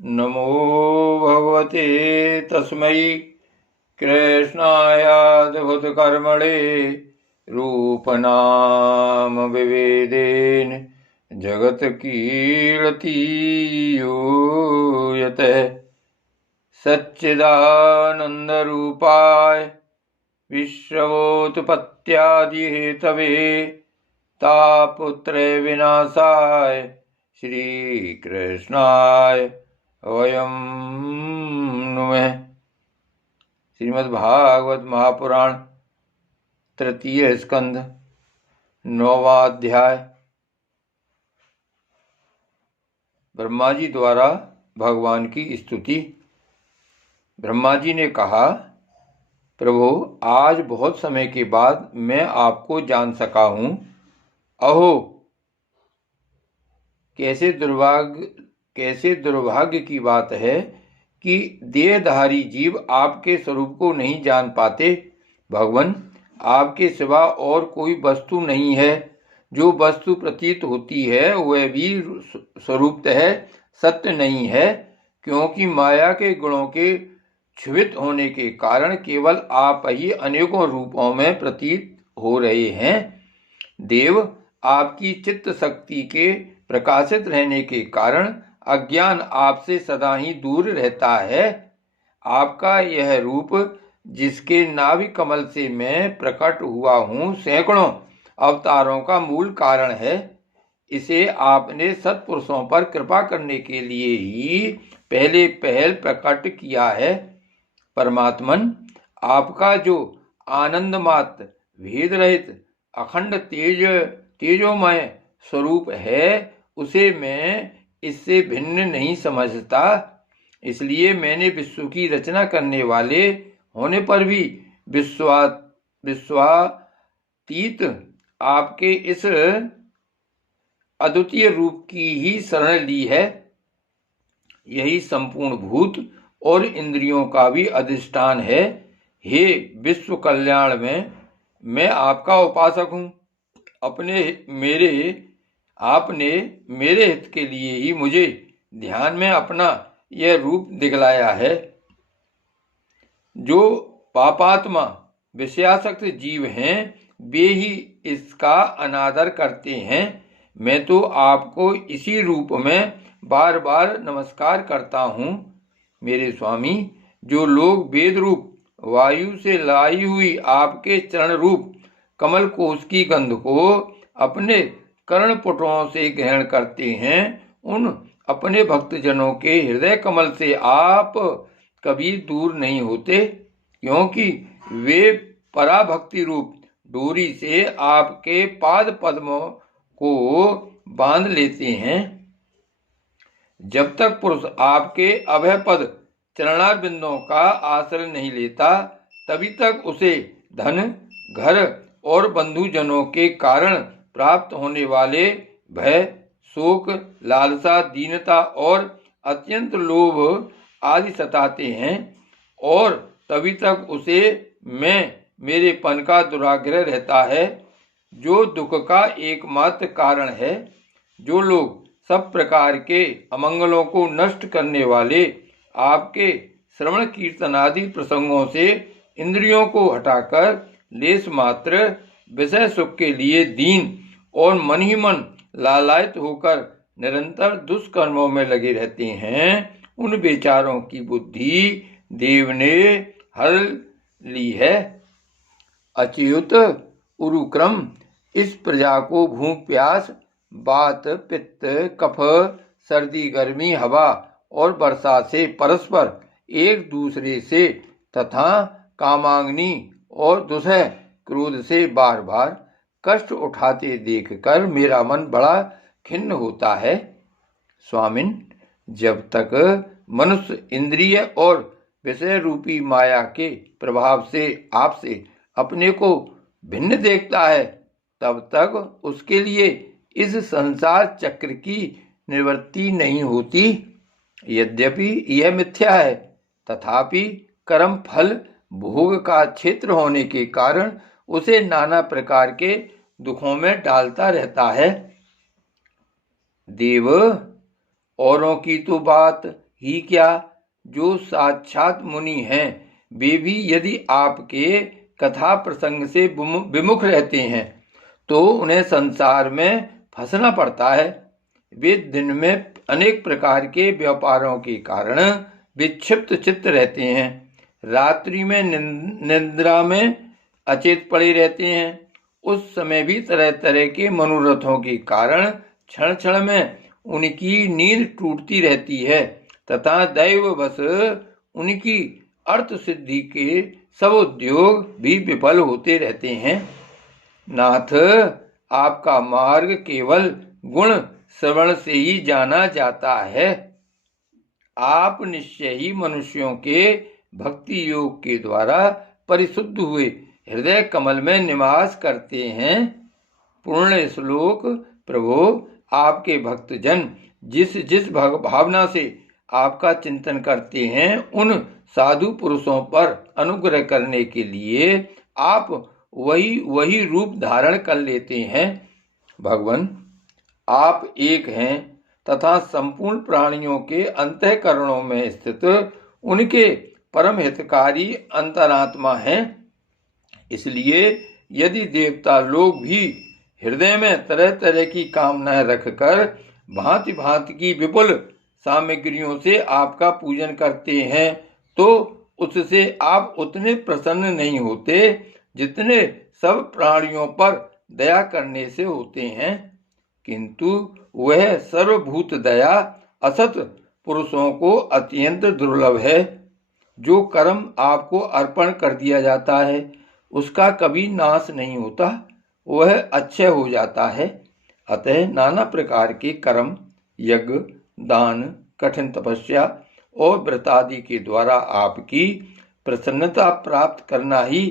नमो भगवते तस्मै कृष्णायाद्भुतकर्मणे रूपनाम विभेदेन जगत्कीर्तियो यतः सच्चिदानन्दरूपाय विश्वोत्पत्त्यादिहेतवे तापत्रय विनाशाय श्रीकृष्णाय वयं नुमः। श्रीमद्भागवत महापुराण तृतीय स्कंध 9वां अध्याय। ब्रह्मा जी द्वारा भगवान की स्तुति। ब्रह्मा जी ने कहा, प्रभु, आज बहुत समय के बाद मैं आपको जान सका हूँ। अहो, कैसे दुर्भाग्य की बात है कि देहधारी जीव आपके स्वरूप को नहीं जान पाते। भगवान, आपके सिवा और कोई वस्तु नहीं है। जो वस्तु प्रतीत होती है वह भी स्वरूपतः सत्य नहीं है, क्योंकि माया के गुणों के क्षुभित होने के कारण केवल आप ही अनेकों रूपों में प्रतीत हो रहे हैं। देव, आपकी चित्त शक्ति के प्रकाशित रहने के कारण अज्ञान आपसे सदा ही दूर रहता है। आपका यह रूप, जिसके नाभि कमल से मैं प्रकट हुआ हूँ, सैकड़ों अवतारों का मूल कारण है। इसे आपने सत्पुरुषों पर कृपा करने के लिए ही पहल प्रकट किया है। परमात्मन, आपका जो आनंदमात्र भेद रहित अखंड तेजोमय स्वरूप है, उसे मैं इससे भिन्न नहीं समझता। इसलिए मैंने विश्व की रचना करने वाले होने पर भी विश्वातीत आपके इस अद्वितीय रूप की ही शरण ली है। यही संपूर्ण भूत और इंद्रियों का भी अधिष्ठान है। हे विश्व कल्याण में मैं आपका उपासक हूँ। आपने मेरे हित के लिए ही मुझे ध्यान में अपना यह रूप दिखलाया है। जो पापात्मा विषयासक्त जीव हैं, वे ही इसका अनादर करते हैं। मैं तो आपको इसी रूप में बार बार नमस्कार करता हूँ। मेरे स्वामी, जो लोग वेद रूप वायु से लाई हुई आपके चरण रूप कमल कोश की गंध को अपने कर्णपुटों से ग्रहण करते हैं, उन अपने भक्तजनों के हृदय कमल से आप कभी दूर नहीं होते, क्योंकि वे पराभक्ति रूप डोरी से आपके पाद पद्मों को बांध लेते हैं। जब तक पुरुष आपके अभय पद चरणारविंदों का आश्रय नहीं लेता, तभी तक उसे धन, घर और बंधुजनों के कारण प्राप्त होने वाले भय, शोक, लालसा, दीनता और अत्यंत लोभ आदि सताते हैं, और तभी तक उसे मेरेपन का दुराग्रह रहता है, जो दुख का एकमात्र कारण है। जो लोग सब प्रकार के अमंगलों को नष्ट करने वाले आपके श्रवण कीर्तन आदि प्रसंगों से इंद्रियों को हटाकर लेश मात्र विषय सुख के लिए दीन और मन ही मन लालायित होकर निरंतर दुष्कर्मों में लगे रहते हैं, उन बेचारों की बुद्धि देव ने हर ली है। अच्युत उरुक्रम, इस प्रजा को भूख प्यास, वात पित्त कफ, सर्दी गर्मी, हवा और वर्षा से परस्पर एक दूसरे से तथा कामाग्नि और दुसह क्रोध से बार बार कष्ट उठाते देखकर मेरा मन बड़ा खिन्न होता है। स्वामिन, जब तक मनुष्य इंद्रिय और विषय रूपी माया के प्रभाव से आपसे अपने को भिन्न देखता है, तब तक उसके लिए इस संसार चक्र की निवृत्ति नहीं होती। यद्यपि यह मिथ्या है, तथापि कर्म फल भोग का क्षेत्र होने के कारण उसे नाना प्रकार के दुखों में डालता रहता है। देव, औरों की तो बात ही क्या, जो साक्षात मुनि हैं वे भी यदि आपके कथा प्रसंग से विमुख रहते हैं तो उन्हें संसार में फंसना पड़ता है। वे दिन में अनेक प्रकार के व्यापारों के कारण विक्षिप्त चित्त रहते हैं, रात्रि में निद्रा में अचेत पड़े रहते हैं। उस समय भी तरह तरह के मनोरथों के कारण क्षण क्षण में उनकी नींद टूटती रहती है तथा दैववश उनकी अर्थ सिद्धि के सब उद्योग भी विफल होते रहते हैं। नाथ, आपका मार्ग केवल गुण श्रवण से ही जाना जाता है। आप निश्चय ही मनुष्यों के भक्ति योग के द्वारा परिशुद्ध हुए हृदय कमल में निवास करते हैं। पूर्ण श्लोक। प्रभु, आपके भक्तजन जिस जिस भावना से आपका चिंतन करते हैं उन साधु पुरुषों पर अनुग्रह करने के लिए आप वही रूप धारण कर लेते हैं। भगवान, आप एक हैं तथा संपूर्ण प्राणियों के अंतःकरणों में स्थित उनके परम हितकारी अंतरात्मा हैं। इसलिए यदि देवता लोग भी हृदय में तरह तरह की कामनाएं रखकर भांति भांति की विपुल सामग्रियों से आपका पूजन करते हैं तो उससे आप उतने प्रसन्न नहीं होते जितने सब प्राणियों पर दया करने से होते हैं। किंतु वह सर्वभूत दया असत पुरुषों को अत्यंत दुर्लभ है। जो कर्म आपको अर्पण कर दिया जाता है उसका कभी नाश नहीं होता, वह अक्षय हो जाता है। अतः नाना प्रकार के कर्म, यज्ञ, दान, कठिन तपस्या और व्रत आदि के द्वारा आपकी प्रसन्नता प्राप्त करना ही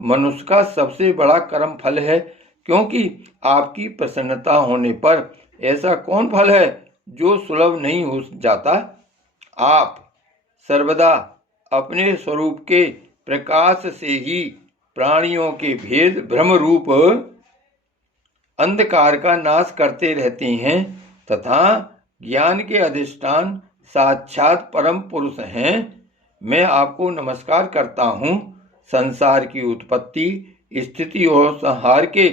मनुष्य का सबसे बड़ा कर्म फल है। क्योंकि आपकी प्रसन्नता होने पर ऐसा कौन फल है जो सुलभ नहीं हो जाता। आप सर्वदा अपने स्वरूप के प्रकाश से ही प्राणियों के भेद भ्रम रूप अंधकार का नाश करते रहते हैं तथा ज्ञान के अधिष्ठान साक्षात परम पुरुष हैं। मैं आपको नमस्कार करता हूँ। संसार की उत्पत्ति, स्थिति और संहार के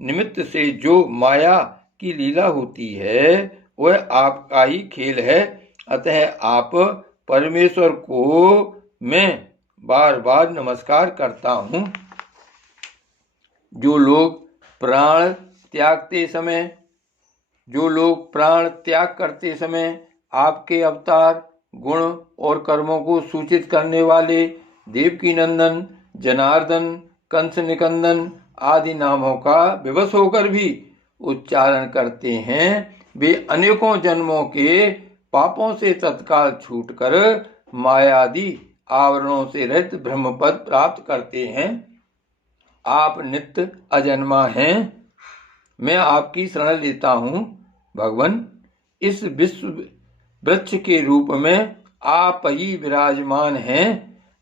निमित्त से जो माया की लीला होती है वह आपका ही खेल है। अतः आप परमेश्वर को मैं बार बार नमस्कार करता हूँ। जो लोग प्राण त्याग करते समय आपके अवतार, गुण और कर्मों को सूचित करने वाले देवकी नंदन, जनार्दन, कंस निकंदन आदि नामों का विवश होकर भी उच्चारण करते हैं, वे अनेकों जन्मों के पापों से तत्काल छूटकर मायादि आवरणों से रहित ब्रह्मपद प्राप्त करते हैं। आप नित्य अजन्मा हैं। मैं आपकी शरण लेता हूँ। भगवान, इस विश्व वृक्ष के रूप में आप ही विराजमान हैं।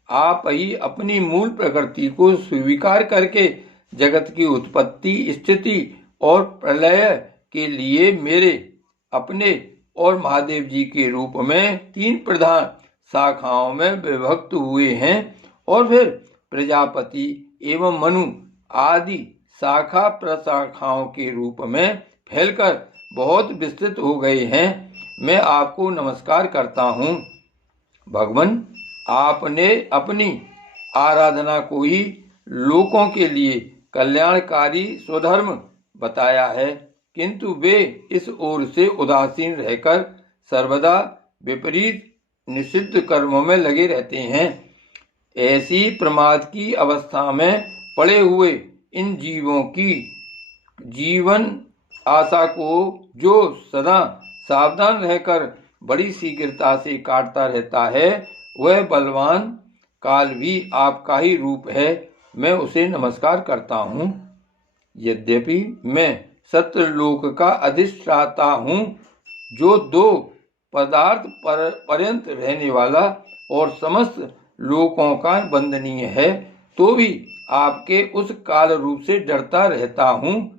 आप ही अपनी मूल प्रकृति को स्वीकार करके जगत की उत्पत्ति, स्थिति और प्रलय के लिए मेरे, अपने और महादेव जी के रूप में 3 प्रधान शाखाओं में विभक्त हुए हैं और फिर प्रजापति एवं मनु आदि शाखा प्रशाखाओं के रूप में फैलकर बहुत विस्तृत हो गए हैं। मैं आपको नमस्कार करता हूँ। भगवान, आपने अपनी आराधना को ही लोकों के लिए कल्याणकारी स्वधर्म बताया है, किंतु वे इस ओर से उदासीन रहकर सर्वदा विपरीत निषिद्ध कर्मों में लगे रहते हैं। ऐसी प्रमाद की अवस्था में पड़े हुए इन जीवों की जीवन आशा को जो सदा सावधान रहकर बड़ी शीघ्रता से काटता रहता है, वह बलवान काल भी आपका ही रूप है। मैं उसे नमस्कार करता हूँ। यद्यपि मैं सत्यलोक का अधिष्ठाता हूँ, जो 2 पदार्थ पर्यंत रहने वाला और समस्त लोकों का वंदनीय है, तो भी आपके उस काल रूप से डरता रहता हूँ।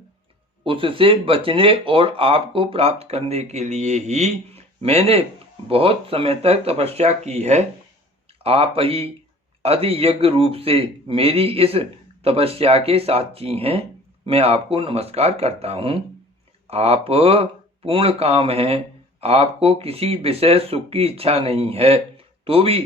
उससे बचने और आपको प्राप्त करने के लिए ही मैंने बहुत समय तक तपस्या की है। आप ही अधियज्ञ रूप से मेरी इस तपस्या के साक्षी हैं। मैं आपको नमस्कार करता हूँ। आप पूर्ण काम हैं। आपको किसी विशेष सुख की इच्छा नहीं है, तो भी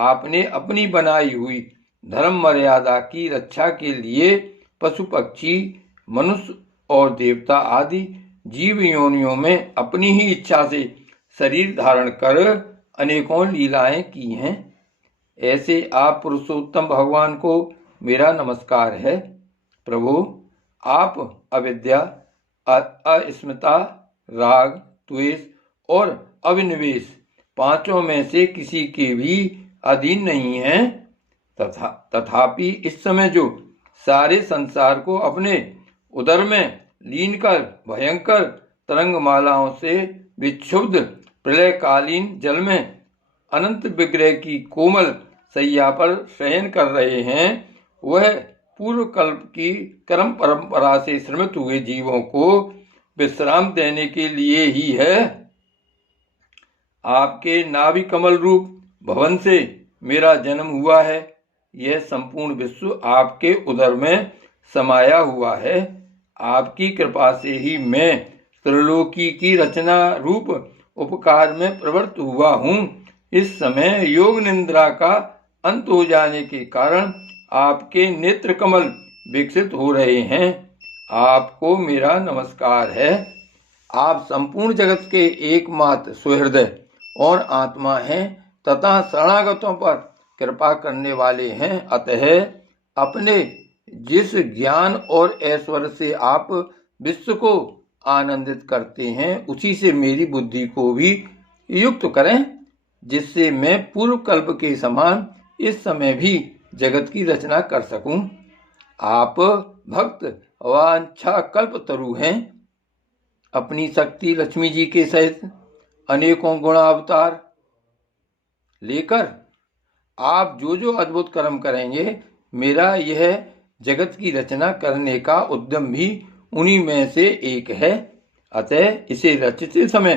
आपने अपनी बनाई हुई धर्म मर्यादा की रक्षा के लिए पशु पक्षी, मनुष्य और देवता आदि जीव योनियों में अपनी ही इच्छा से शरीर धारण कर अनेकों लीलाएं की हैं। ऐसे आप पुरुषोत्तम भगवान को मेरा नमस्कार है। प्रभु, आप अविद्या, अस्मिता, राग, द्वेष और अभिनिवेश पांचों में से किसी के भी अधीन नहीं हैं। तथापि इस समय जो सारे संसार को अपने उदर में लीन कर भयंकर तरंगमालाओं से विक्षुब्ध प्रलयकालीन जल में अनंत विग्रह की कोमल सैया पर शयन कर रहे हैं, वह पूर्व कल्प की कर्म परंपरा से श्रमित हुए जीवों को विश्राम देने के लिए ही है। आपके नाभि कमल रूप भवन से मेरा जन्म हुआ है। यह संपूर्ण विश्व आपके उदर में समाया हुआ है। आपकी कृपा से ही मैं त्रिलोकी की रचना रूप उपकार में प्रवृत्त हुआ हूँ। इस समय योग निद्रा का अंत हो जाने के कारण आपके नेत्र कमल विकसित हो रहे हैं। आपको मेरा नमस्कार है। आप संपूर्ण जगत के एकमात्र सुहृदय और आत्मा हैं तथा शरणागतों पर कृपा करने वाले हैं। अतः अपने जिस ज्ञान और ऐश्वर्य से आप विश्व को आनंदित करते हैं, उसी से मेरी बुद्धि को भी युक्त करें, जिससे मैं पूर्व कल्प के समान इस समय भी जगत की रचना कर सकूं। आप भक्त वांछा कल्प तरु हैं। अपनी शक्ति लक्ष्मी जी के सहित अनेकों गुणावतार लेकर आप जो जो अद्भुत कर्म करेंगे, मेरा यह जगत की रचना करने का उद्यम भी उन्हीं में से एक है। अतः इसे रचते समय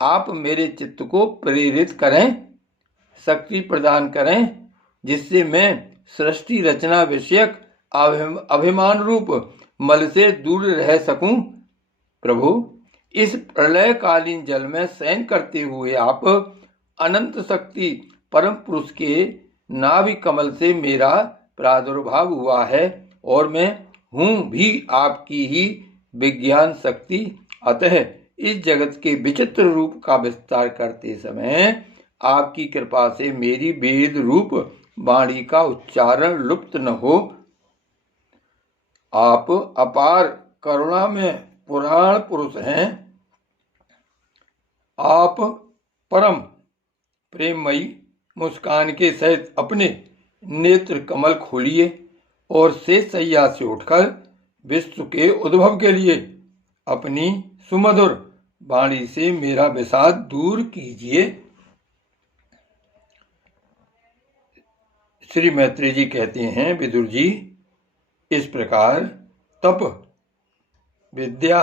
आप मेरे चित्त को प्रेरित करें, शक्ति प्रदान करें, जिससे मैं सृष्टि रचना विषयक अभिमान रूप मल से दूर रह सकूं। प्रभु, इस प्रलयकालीन जल में शयन करते हुए आप अनंत शक्ति परम पुरुष के नाभि कमल से मेरा प्रादुर्भाव हुआ है और मैं हूँ भी आपकी ही विज्ञान शक्ति। अतः इस जगत के विचित्र रूप का विस्तार करते समय आपकी कृपा से मेरी वेद रूप वाणी का उच्चारण लुप्त न हो। आप अपार करुणा में पुराण पुरुष हैं। आप परम प्रेममयी मुस्कान के सहित अपने नेत्र कमल खोलिए और शेष शैया से उठकर विश्व के उद्भव के लिए अपनी सुमधुर वाणी से मेरा विषाद दूर कीजिए। श्री मैत्री जी कहते हैं, विदुर जी, इस प्रकार तप, विद्या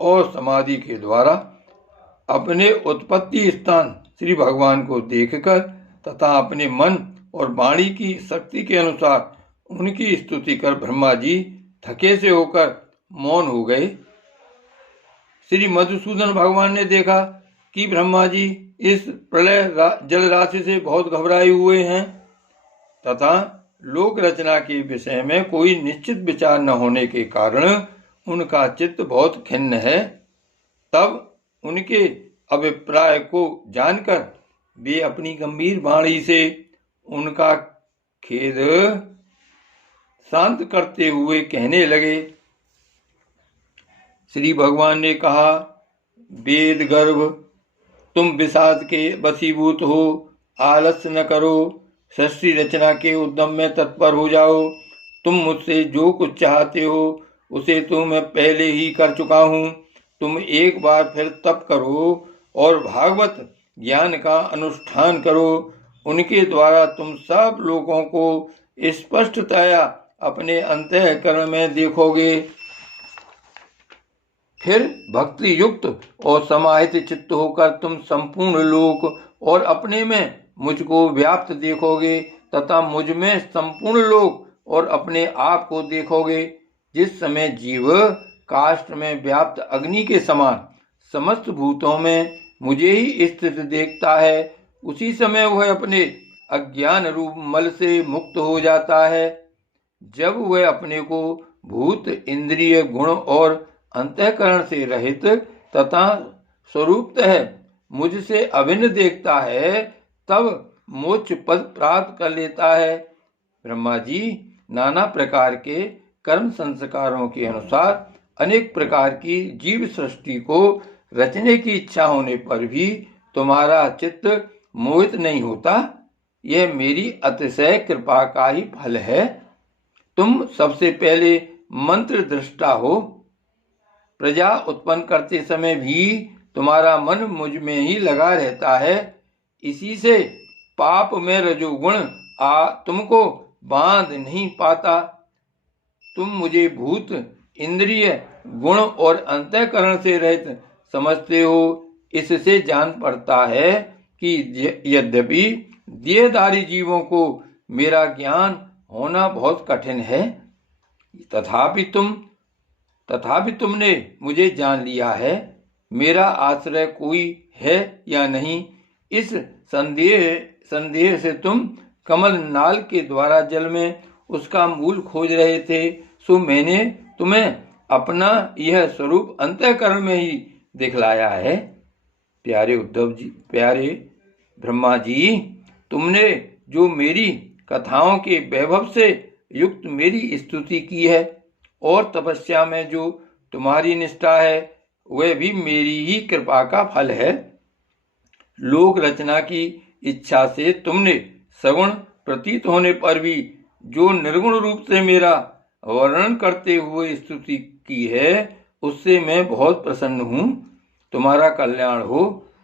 और समाधि के द्वारा अपने उत्पत्ति स्थान श्री भगवान को देखकर तथा अपने मन और वाणी की शक्ति के अनुसार उनकी स्तुति कर ब्रह्मा जी थके से होकर मौन हो गए। श्री मधुसूदन भगवान ने देखा कि ब्रह्मा जी इस प्रलय जल राशि से बहुत घबराए हुए हैं तथा लोक रचना के विषय में कोई निश्चित विचार न होने के कारण उनका चित्त बहुत खिन्न है। तब उनके अभिप्राय को जानकर वे अपनी गंभीर वाणी से उनका खेद शांत करते हुए कहने लगे। श्री भगवान ने कहा, वेद गर्भ, तुम विषाद के वशीभूत हो, आलस्य न करो, सृष्टि रचना के उद्यम में तत्पर हो जाओ। तुम मुझसे जो कुछ चाहते हो उसे तो मैं पहले ही कर चुका हूँ। तुम एक बार फिर तप करो और भागवत ज्ञान का अनुष्ठान करो। उनके द्वारा तुम सब लोगों को स्पष्टतया अपने अंतःकरण में देखोगे। फिर भक्ति युक्त और समाहित चित्त होकर तुम संपूर्ण लोक और अपने में मुझको व्याप्त देखोगे तथा मुझ में संपूर्ण लोक और अपने आप को देखोगे। जिस समय जीव काष्ठ में व्याप्त अग्नि के समान समस्त भूतों में मुझे ही स्थित देखता है, उसी समय वह अपने अज्ञान रूप मल से मुक्त हो जाता है। जब वह अपने को भूत, इंद्रिय, गुण और अंतःकरण से रहित तथा स्वरूपतः मुझसे अभिन्न देखता है, तब मोक्ष पद प्राप्त कर लेता है। ब्रह्मा जी, नाना प्रकार के कर्म संस्कारों के अनुसार अनेक प्रकार की जीव सृष्टि को रचने की इच्छा होने पर भी तुम्हारा चित्त मोहित नहीं होता। यह मेरी अतिशय कृपा का ही फल है। तुम सबसे पहले मंत्र दृष्टा हो। प्रजा उत्पन्न करते समय भी तुम्हारा मन मुझ में ही लगा रहता है। इसी से पाप में रजोगुण तुमको बांध नहीं पाता। तुम मुझे भूत, इंद्रिय, गुण और अंतःकरण से रहित समझते हो। इससे जान पड़ता है कि यद्यपि देहधारी जीवों को मेरा ज्ञान होना बहुत कठिन है, तथापि तुमने मुझे जान लिया है। मेरा आश्रय कोई है या नहीं, इस संदेह से तुम कमल नाल के द्वारा जल में उसका मूल खोज रहे थे। सो मैंने तुम्हें अपना यह स्वरूप अंतःकरण में ही दिखलाया है। प्यारे उद्धव जी, प्यारे ब्रह्मा जी, तुमने जो मेरी कथाओं के वैभव से युक्त मेरी स्तुति की है और तपस्या में जो तुम्हारी निष्ठा है, वह भी मेरी ही कृपा का फल है। लोक रचना की इच्छा से तुमने सगुण प्रतीत होने पर भी जो निर्गुण रूप से मेरा वर्णन करते हुए स्तुति की है, उससे मैं बहुत प्रसन्न हूँ। तुम्हारा कल्याण हो।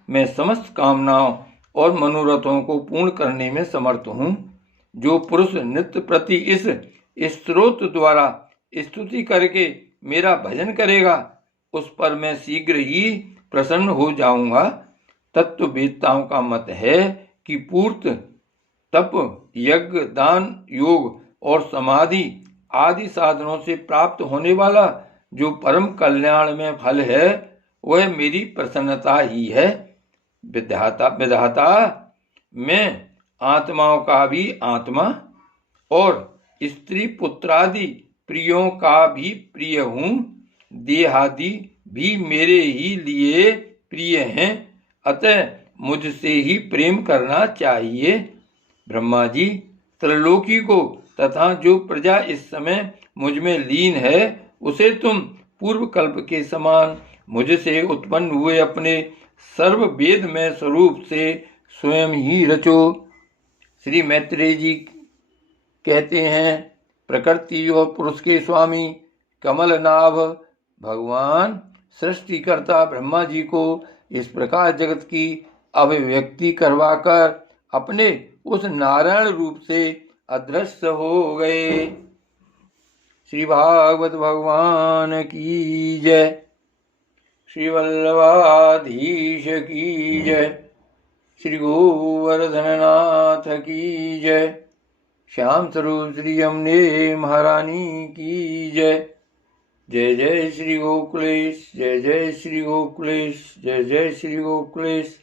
मैं समस्त कामनाओं और मनोरथों को पूर्ण करने में समर्थ हूँ। जो पुरुष नित्य प्रति इस स्तोत्र द्वारा स्तुति करके मेरा भजन करेगा, उस पर मैं शीघ्र ही प्रसन्न हो जाऊंगा। तत्ववेत्ताओं का मत है कि पूर्त, तप, यज्ञ, दान, योग और समाधि आदि साधनों से प्राप्त होने वाला जो परम कल्याण में फल है, वह मेरी प्रसन्नता ही है। विधाता, मैं आत्माओं का भी आत्मा और स्त्री पुत्रादि प्रियों का भी प्रिय हूँ। देहादि भी मेरे ही लिए प्रिय हैं, अतः मुझसे ही प्रेम करना चाहिए। ब्रह्मा जी, त्रैलोकी को तथा जो प्रजा इस समय मुझ में लीन है, उसे तुम पूर्व कल्प के समान मुझसे उत्पन्न हुए अपने सर्व वेदमय स्वरूप से स्वयं ही रचो। श्री मैत्रेय जी कहते हैं, प्रकृति और पुरुष के स्वामी कमलनाभ भगवान सृष्टिकर्ता ब्रह्मा जी को इस प्रकार जगत की अभिव्यक्ति करवाकर अपने उस नारायण रूप से अदृश्य हो गए। श्री भागवत भगवान की जय। श्री वल्लभाधीश की जय। श्री गोवर्धननाथ की जय। श्याम स्वरूप श्री यमुने महारानी की जय। जय जय श्री गोकुलेश, जय जय श्री गोकुलेश, जय जय श्री गोकुलेश।